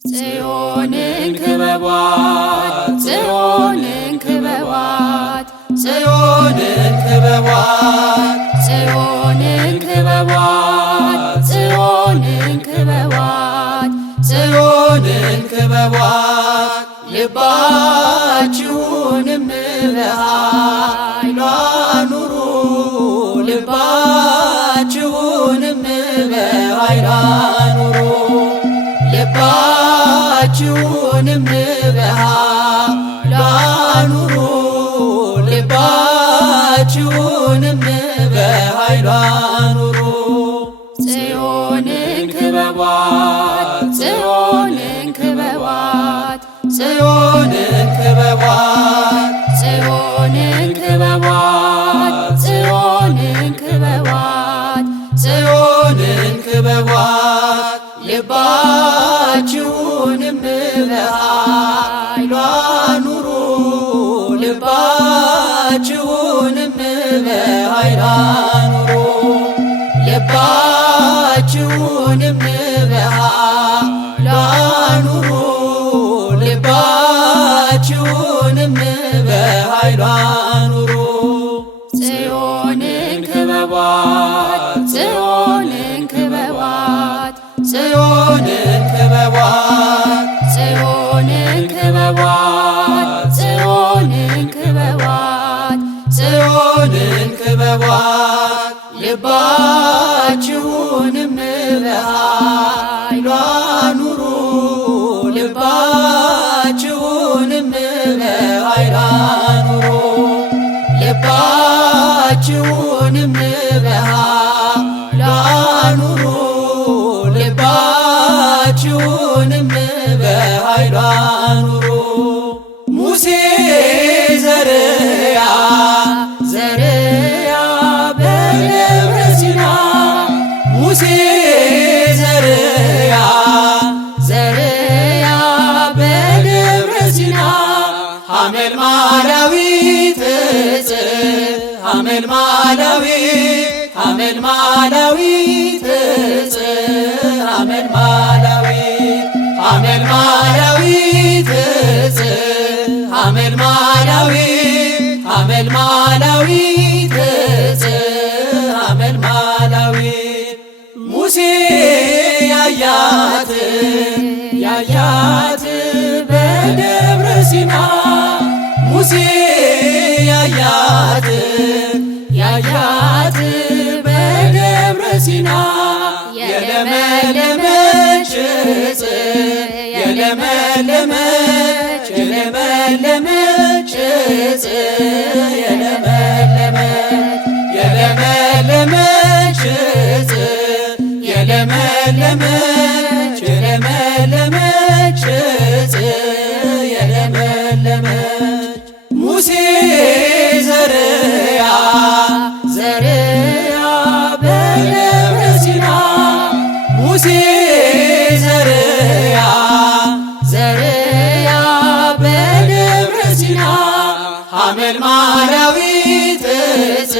ጽዮንን ክበቧት ጽዮንን ክበቧት ጽዮንን ክበቧት ጽዮንን ክበቧት ጽዮንን ክበቧት ጽዮንን ክበቧት ልባችሁንም በኃይሏ ኑሩ ልባችሁንም በኃይሏ ኑሩ ልባችሁንም በኃይሏ ኑሩ ልባችሁንም በኃይሏ ኑሩ ጽዮንን ክበቧት ጽዮንን ክበቧት ጽዮንን ክበቧት ጽዮንን ክበቧት ጽዮንን ክበቧት ጽዮንን ክበቧት ልባችሁንም በኃይሏ ኑሩ ልባችሁንም በኃይሏ ኑሩ ልባችሁንም በኃይሏ ኑሩ ልባችሁንም በኃይሏ ኑሩ ጽዮንን ክበቧት ጽዮንን ክበቧት ጽዮንን ክበቧት ጽዮንን ክበቧት ጽዮንን ክበቧት ጽዮንን ክበቧት ልባችሁንም በኃይሏ ኑሩ ልባችሁንም በኃይሏ ኑሩ ልባችሁንም በኃይሏ ኑሩ ልባችሁንም በኃይሏ ኑሩ ሙሴ ዘርያ በደብረ ሲና ሙሴ ዘርያ በደብረ ሲና ሐመልማላዊት ዕፅ ሐመልማላዊት ዕፅ ሐመልማላዊት ዕፅ ሐመልማላዊት ዕፅ ሐመልማላዊት ሙሴ ያያት በደብረ ሲና ሙሴ ያያት በደብረ ሲና የለመለመች ዕፅ የለመለመች ዕፅ የለመለመች ዕፅ የለመለመች ዕፅ የለመለመች ሙሴ ዘርያ በደብረ ሲና ሙሴ ዘርያ በደብረ ሲና ሐመልማላዊት ዕፅ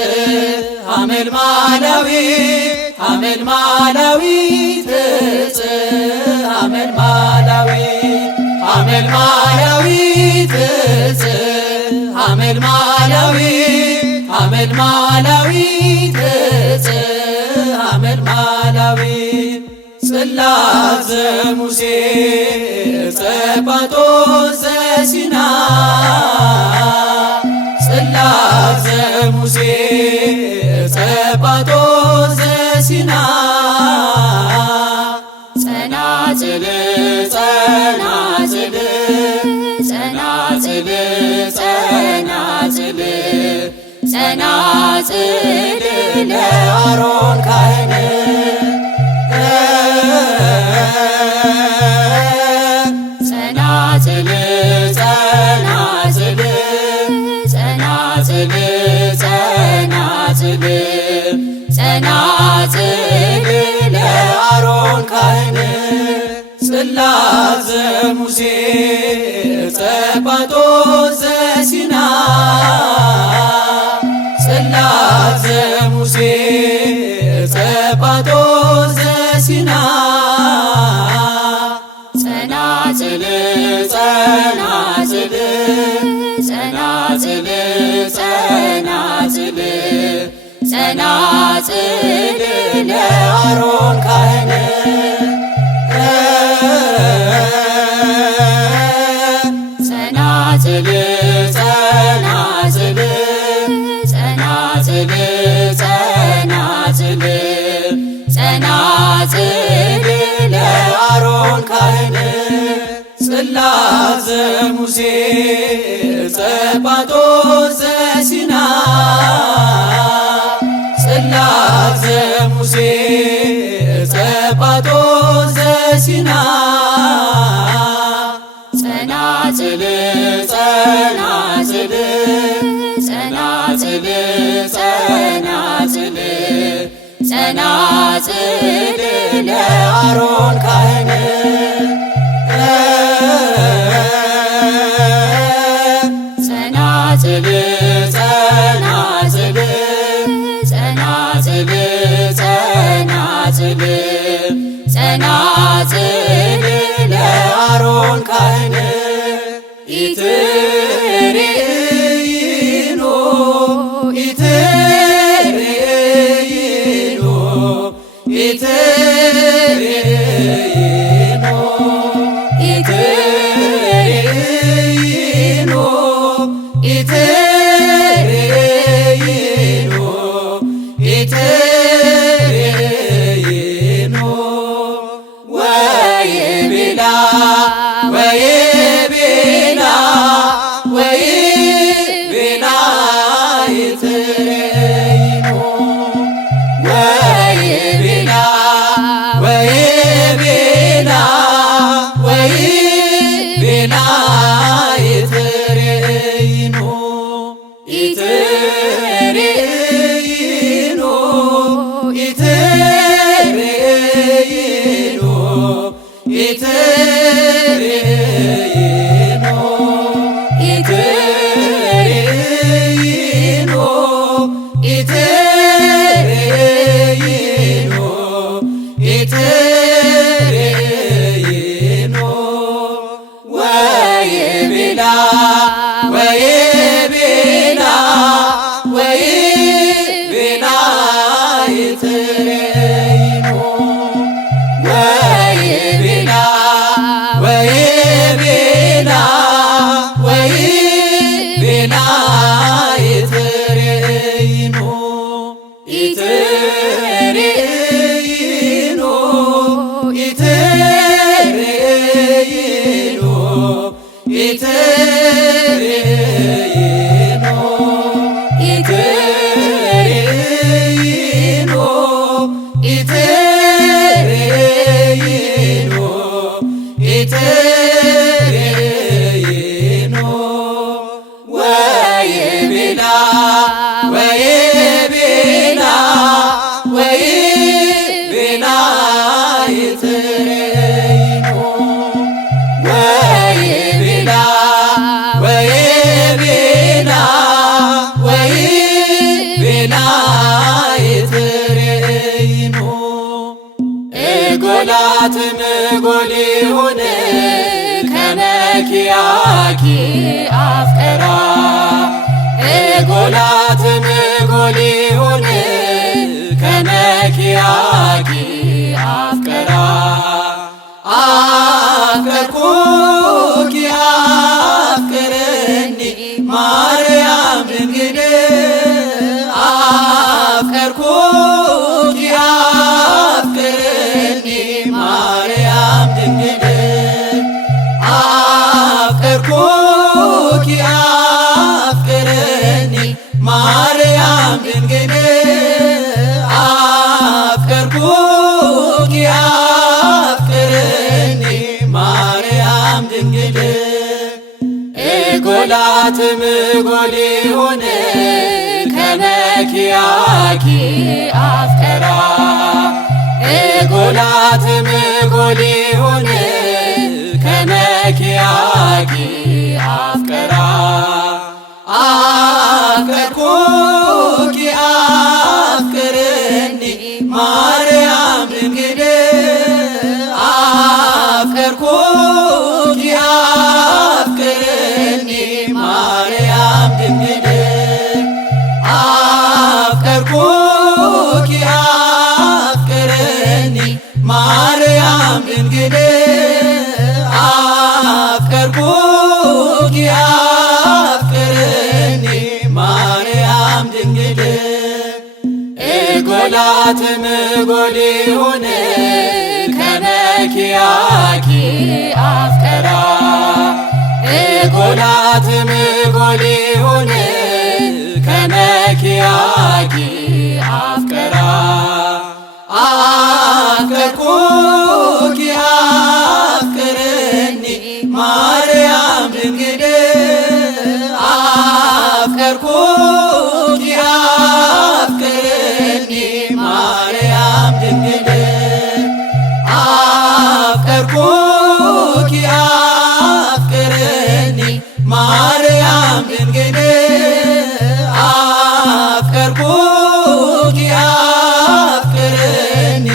ሐመልማላዊት ዕፅ ሐመልማላዊት ዕፅ ሐመልማላዊት ዕፅ ሐመልማላዊት ጽላት ዘሙሴ ዕፀ ጳጦስ ዘሲና ጽላት ዘሙሴ ዕፀ ጳጦስ ዘሲና ጸናጽል ጸናጽል ጸናጽል ጸናጽል ጸናጽል ለአሮን ካህን ጸናጽል ጸናጽል ጸናጽል ጸናጽል ጸናጽል ለአሮን ካህን ጽላት ዘሙሴ ዕፀ ጳጦስ ዘሲና ጽላት ዘሙሴ ዕፀ ጳጦስ ዘሲና ጸናጽል ጸናጽል ጸናጽል ጸናጽል ለአሮን ካህን ጸናጽል ጸናጽል ጸናጽል ጸናጽል ጸናጽል ለአሮን ካህን ጽላተ ሙሴ ጸባጦስ ዘሲና ጽላተ ሙሴ ጸባጦስ ዘሲና ጸናጽል ጸናጽል ጸናጽል ጸናጽል ጸናጽል ለአሮን ካህን ጸናጽል ጸናጽል ጸናጽል ጸናጽል ጸናጽል ለአሮን ካህን ኢትሬይኖ ኢትሬይኖ ኢትሬይኖ ኢትሬይኖ ኢትሬይኖ ኢትሬይኖ ወይቤላ ወይቤላ ወይቤላ ኢትሬይኖ ወይቤላ ወይቤላ ወይቤላ ኢትሬይኖ ኢትሬይኖ ኢትሬይኖ ኢትሬይኖ ኢትሬይኖ ኢትሬይኖ ኢትሬይኖ ወይቤላ ወይቤላ ወይቤላ ኢትሬይኖ ወይቤላ ወይቤላ ወይቤላ ኢትሬይኖ ኢትሬይኖ ኢትሬይኖ ኢትሬይኖ ኢትሬይኖ ኢትሬይኖ ኢትሬይኖ ወይቤላ ወይቤላ ወይቤላ ኢትሬይኖ ወይቤላ ወይቤላ ወይቤላ ኢትሬይኖ እጎላትም ጎሊሁን ከመኪያኪ አፍቀራ እጎላትም ጎሊሁን ከመኪያኪ አፍቀራ አፍቀርኩኪ አፍቅረኒ ማርያም ድንግል አፍቀርኩኪ አፍቅረኒ ማርያም ድንግል አፍቀርኩኪ አፍቅረኒ ማርያም ድንግል አፍቀርኩኪ አፍቅረኒ ማርያም ድንግል እጎላትም ጎሊሁን ከመኪያኪ አፍቀራ እጎላትም ጎሊሁን ከመኪያኪ አፍቀራ አፍቀርኩኪ አፍቅረኒ ማርያም ድንግል አፍቀርኩኪ ድንግል አፍቀርኩኪ አፍቅርኒ ማርያም ድንግል እጎላትም ጎሊሁን ከመኪያኪ አፍቀራ እጎላትም ጎሊሁን ከመኪያኪ አፍቀራ አፍቀርኩኪ አፍቅርኒ ማርያም ድንግል አፍቀርኩኪ አፍቅርኒ ማርያም ድንግል አፍቀርኩኪ አፍቅርኒ ማርያም ድንግል አፍቀርኩኪ አፍቅርኒ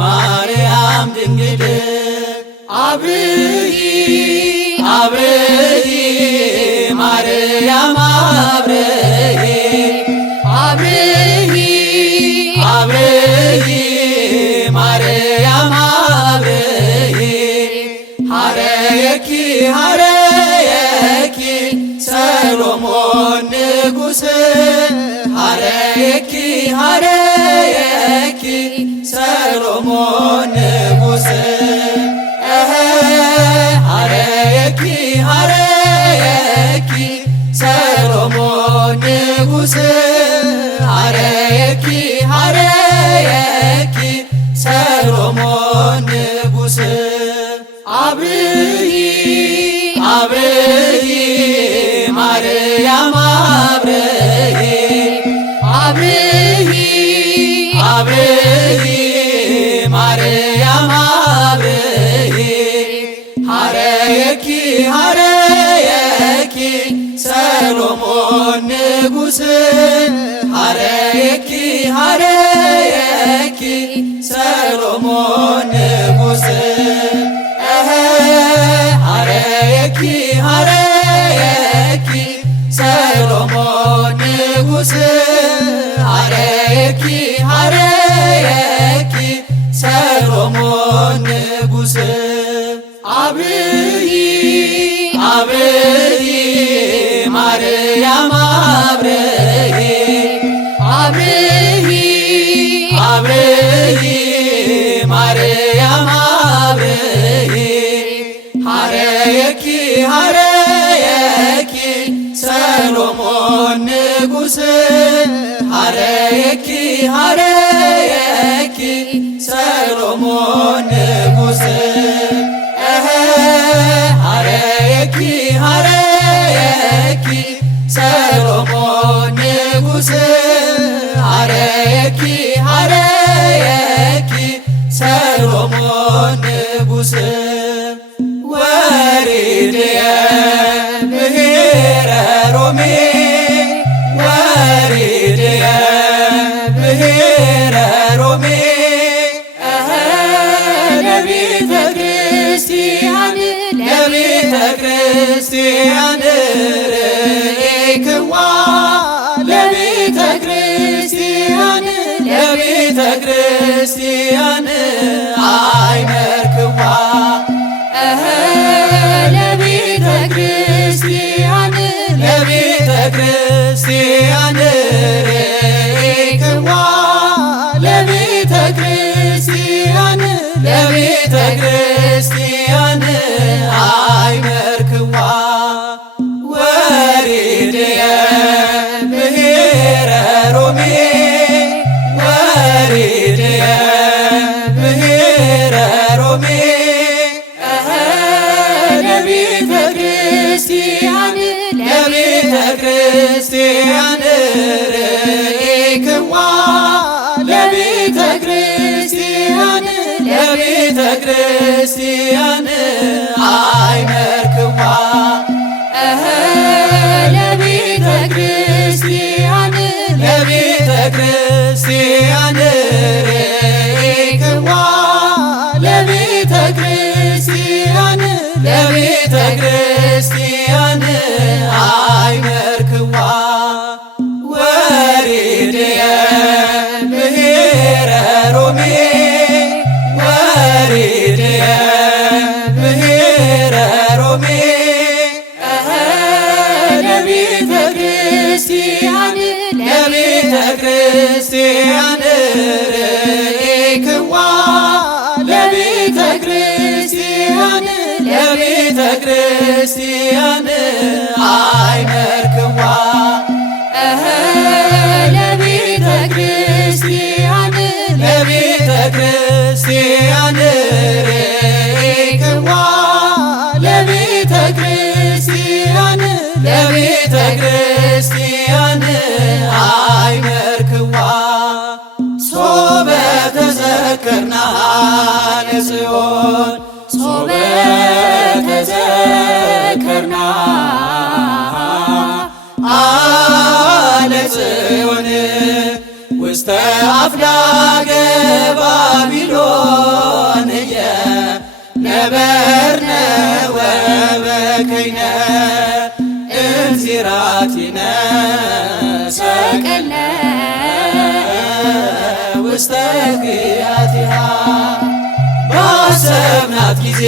ማርያም ድንግል አብርሂ አብርሂ ማርያም አብርሂ አብርሂ አብርሂ ማርያም አብርሂ ሀረየኪ ሀረየኪ ሰሎሞን ንጉሥ ሀረየኪ ሀረየኪ ሰሎሞን ንጉሥ ሀረየኪ ሀረየኪ ሰሎሞን ንጉሥ ሀረየኪ ሀረየኪ ሰሎሞን ንጉሥ አብርሂ አብርሂ ማርያም አብርሂ አብርሂ አብርሂ ማርያም አብርሂ ሀረየኪ ሀረየኪ ሰሎሞን ንጉሥ ሀረየኪ ሀረየኪ ሰሎሞን ንጉሥ ሀረየኪ ሀረየኪ ሰሎሞን ንጉሥ ሀረየኪ ሀረየኪ ሰሎሞን ንጉሥ አብርሂ አብርሂ ማርያም አብርሂ አብርሂ አብርሂ ማርያም አብርሂ ሀረየኪ ሀረየኪ ሰሎሞን ንጉሥ ሀረየኪ ሀረየኪ ሰሎሞን ንጉሥ ሀረየኪ ሀረየኪ ሰሎሞን ንጉሥ ሀረየኪ ሀረየኪ ሰሎሞን ንጉሥ ወሪድየ ብሔረ ሮሜ ወሪድየ ብሔረ ሮሜ ለቤተ ክርስቲያን ለቤተ ክርስቲያን ርኤክዋ ለቤተ ክርስቲያን ለቤተ ክርስቲያን አይመርክዋ ለቤተ ክርስቲያን ለቤተ ክርስቲያን ርኤክዋ ለቤተ ክርስቲያን ለቤተ ክርስቲያን አይመርክዋ ወሪድየ ብሔረ ሮሜ ወሪድየ ብሔረ ሮሜ ለቤተ ክርስቲያን ለቤተ ክርስቲያን ርኤክዋ ለቤተ ክርስቲያን ለቤተ ክርስቲያን አይመርክዋ ለቤተ ክርስቲያን ለቤተ ክርስቲያን ርኤክዋ ለቤተ ክርስቲያን ለቤተ ክርስቲያን አይመርክዋ ወሪድየ ብሔረ ሮሜ ወሪድየ ክርስቲያን ለቤተ ክርስቲያን ርኢክዋ ለቤተ ክርስቲያን ለቤተ ክርስቲያን አይመርክዋ ለቤተ ክርስቲያን ለቤተ ክርስቲያን ርኢክዋ ለቤተ ክርስቲያን ለቤተ ክርስቲያን አይመርክዋ ሶበ ተዘከርና ለጽዮን ሶበ ተዘከርና ለጽዮን ውስተ አፍላገ ባቢሎን ነበርነ ወበከይነ እንዚራቲነ ሰቀለ ውስተ ግያቲሃ ባሰብናት ጊዜ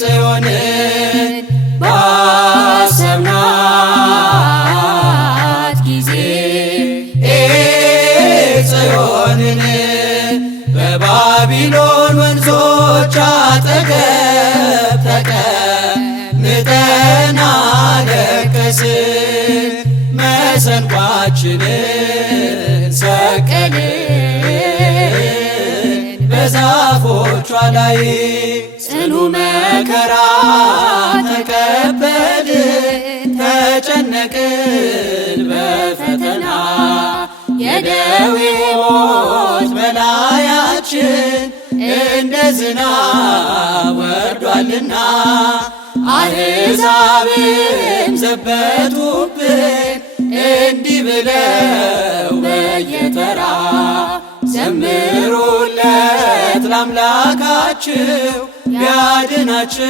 ጽዮንን ባሰብናት ጊዜ ጽዮንን በባቢሎን ወንዞች አጠገብ ተቀምጠን አለቀስን መሰንቋችንን ሰቀልን በዛፎቿ ላይ ጽኑ መከራ ተቀበልን ተጨነቅን በፈተና የደዌ ሞት በላያችን እንደ ዝናብ ወርዷልና አሕዛብም ዘበቱብን እንዲህ ብለው በየተራ ዘምሩለት ለአምላካችሁ ሊያድናችሁ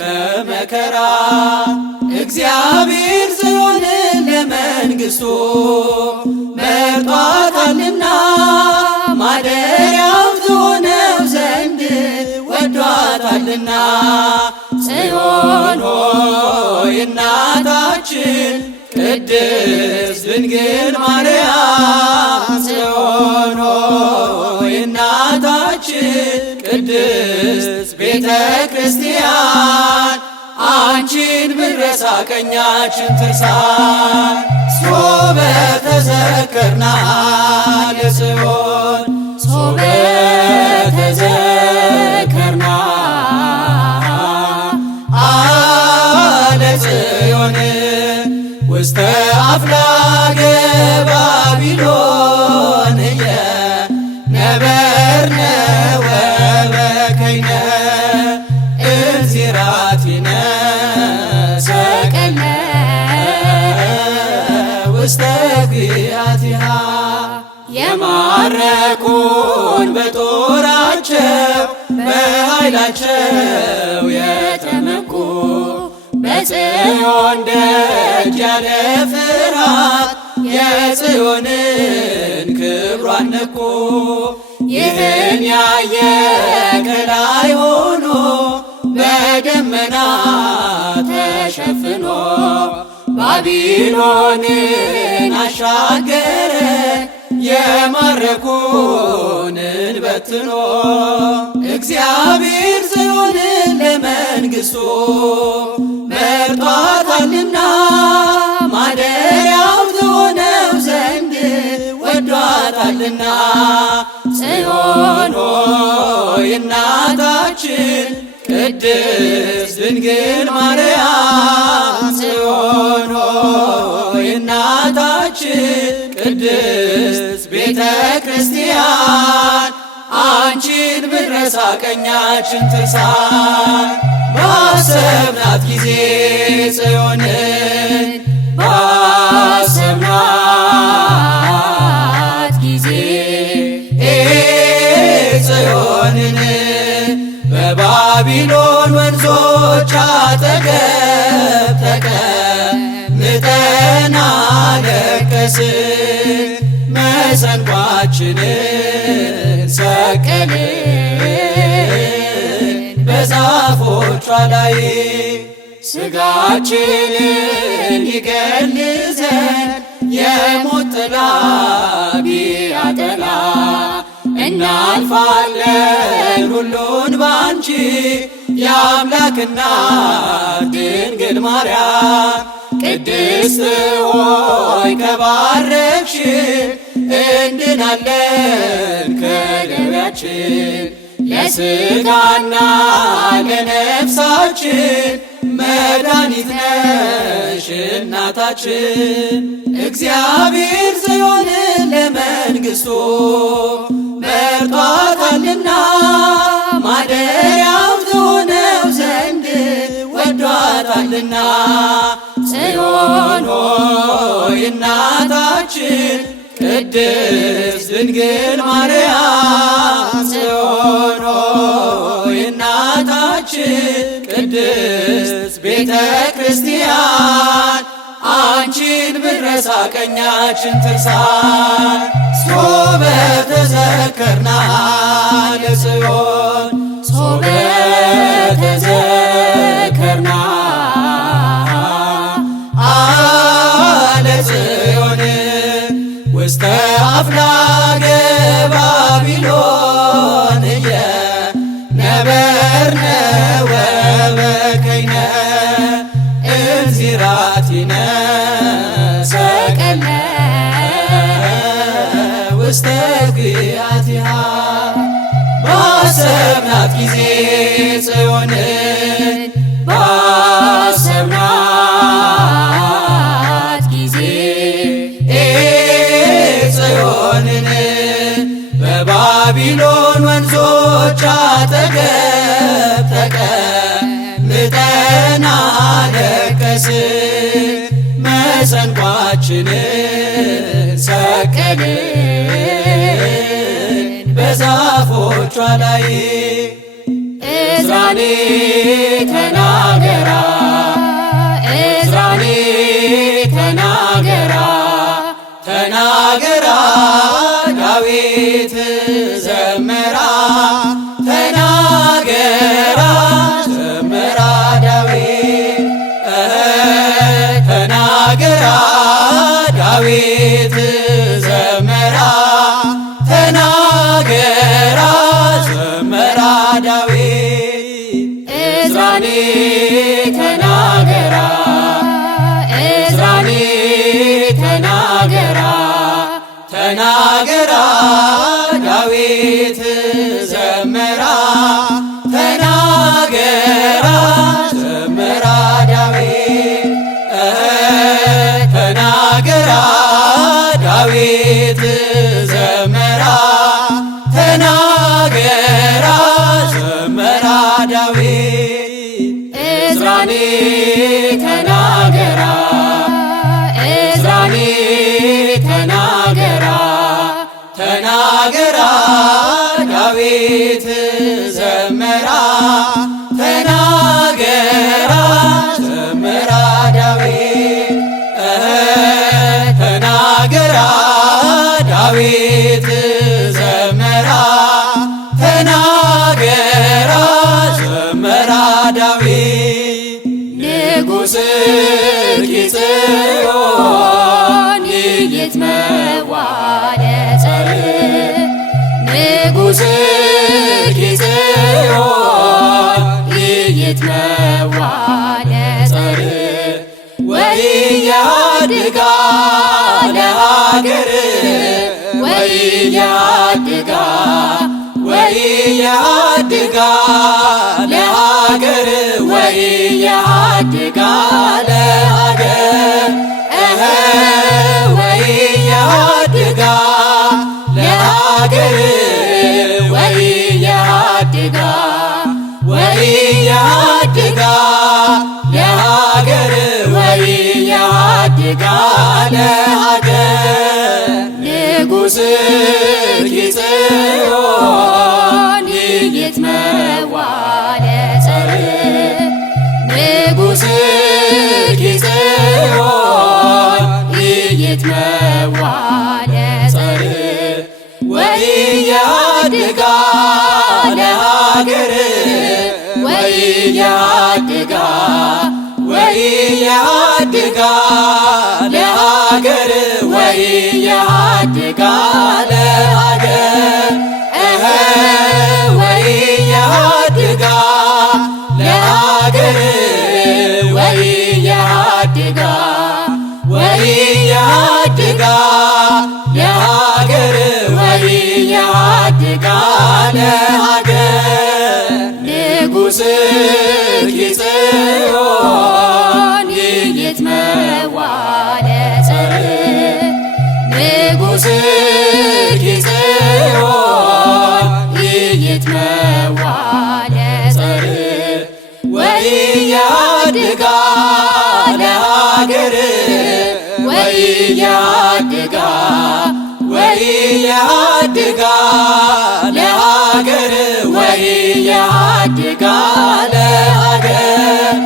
ከመከራ እግዚአብሔር ጽዮንን ለመንግሥቱ መርጧታልና ማደሪያው ትሆነው ዘንድ ወዷታልና ጽዮን ሆይ እናታችን ቅድስት ድንግል ማርያም ጽዮን ሆይ እናታችን ቅድስት ቤተ ክርስቲያን አንቺን ብንረሳ ቀኛችን ትርሳን ሶበ ተዘከርና ለጽዮን ሶበ ተዘከርና ለጽዮን ውስተ አፍላገ ባቢሎን ነበርነ ወበከይነ እንዚራቲነ ሰቀለ ውስተ ግያቲሃ የማረኩን በጦራቸው በኃይላቸው የተመኩ በጽዮን ደጅ ያለ ፍርሃት የጽዮንን ክብሯን ነኩ። ይህን ያየ ከላይ ሆኖ በደመና ተሸፍኖ ባቢሎንን አሻገረ የማረኩንን በትኖ እግዚአብሔር ጽዮንን ለመንግሥቱ መርጧታልና ማደሪያው ትሆነው ዘንድ ወዷታልና ጽዮን ሆይ እናታችን ቅድስት ድንግል ማርያም ጽዮን ሆይ እናታችን ቅድስት ቤተ ክርስቲያን አንቺን ብንረሳ ቀኛችን ትርሳን ባሰብናት ጊዜ ጽዮንን ባሰብናት ጊዜ ጽዮንን በባቢሎን ወንዞች አጠገብ ተቀምጠን አለቀስን መሰንቋችንን ሰቀልን በዛፎቿ ላይ ሥጋችንን ይገል ዘንድ የሞት ጥላ ቢያጠላ እናልፋለን ሁሉን ባንቺ የአምላክ እናት ድንግል ማርያም ቅድስት ሆይ ከባረክሽን እንድናለን ከደዌያችን ለሥጋና ለነፍሳችን መድኃኒት ነሽ እናታችን። እግዚአብሔር ጽዮንን ለመንግሥቱ መርጧታልና ማደሪያው ትሆነው ዘንድ ወዷታልና። ጽዮን ሆይ እናታችን ቅድስት ድንግል ማርያም ጽዮን ሆይ እናታችን ቅድስት ቤተ ክርስቲያን አንቺን ብንረሳ ቀኛችን ትርሳን። ሶበ ተዘከርና ለጽዮን ሶበ ተዘከርና ለጽዮን ውስተ አፍላገ ባቢሎን ነበርነ ወበከይነ እንዚራቲነ ሰቀልነ ውስተ ግያቲሃ። ባሰብናት ጊዜ ጽዮንን ባሰብናት ጊዜ ጽዮንን በባቢሎን ወንዞች አጠገብ ተቀምጠን አለቀስን። መሰንቋችንን ሰቀልን በዛፎቿ ላይ። ዕዝራኔ ተናገራ ዕዝራኔ ተናገራ ተናገራ ዳዊት ዘመራ ተናገራ ዘመራ ዳዊት ተናገራ ዳዊት ዘመራ ተናገራ ዘመራ ዳዊት። ዕዝራኔ ተናገራ ዕዝራኔ ተናገራ ተናገራ ዳዊት ዘመራ ተናገራ ዘመራ ዳዊት ተናገራ ዳዊት ዘመራ ተናገራ ዘመራ ዳዊት። ዕዝራኔ ተናገራ ዕዝራኔ ተናገራ ተናገራ ዳዊት ዘመራ ተናገራ ዘመራ ዳዊት ተናገራ ዳዊት ዘመራ ተናገራ ዘመራ ዳዊት። ንጉሥኪ ጽዮን ይትመዋለ ጸር ንጉሥኪ ጽዮን ይትመዋለ ጸር ወኢያድጋ ለሀገር ወኢያድጋ ወኢያድጋ ለሀገር ወኢያድጋ ለሀገር ወኢያድጋ ለሀገር ወኢያድጋ ወኢያድጋ ለሀገር ወኢያድጋ ለሀገር። ንጉሥኪ ጽዮን ይትመዋለ ጸር ንጉሥኪ ጽዮን ይትመዋለ ጸር ወኢያድጋ ለሀገር ወኢያድጋ ወኢያድጋ ለሀገር ወኢያድጋ ለሀገር ወኢያድጋ ለሀገር ወኢያድጋ ወኢያድጋ ለሀገር ወኢያድጋ ለሀገር ንጉሥኪ ጽዮን ይትመዋለ ጸርዕ ንጉሥኪ ጽዮን ይትመዋለ ጸርዕ ወኢያድጋ ለሀገር ወኢያድጋ ወኢያድጋ ለሀገር ወኢያድጋ ለሀገር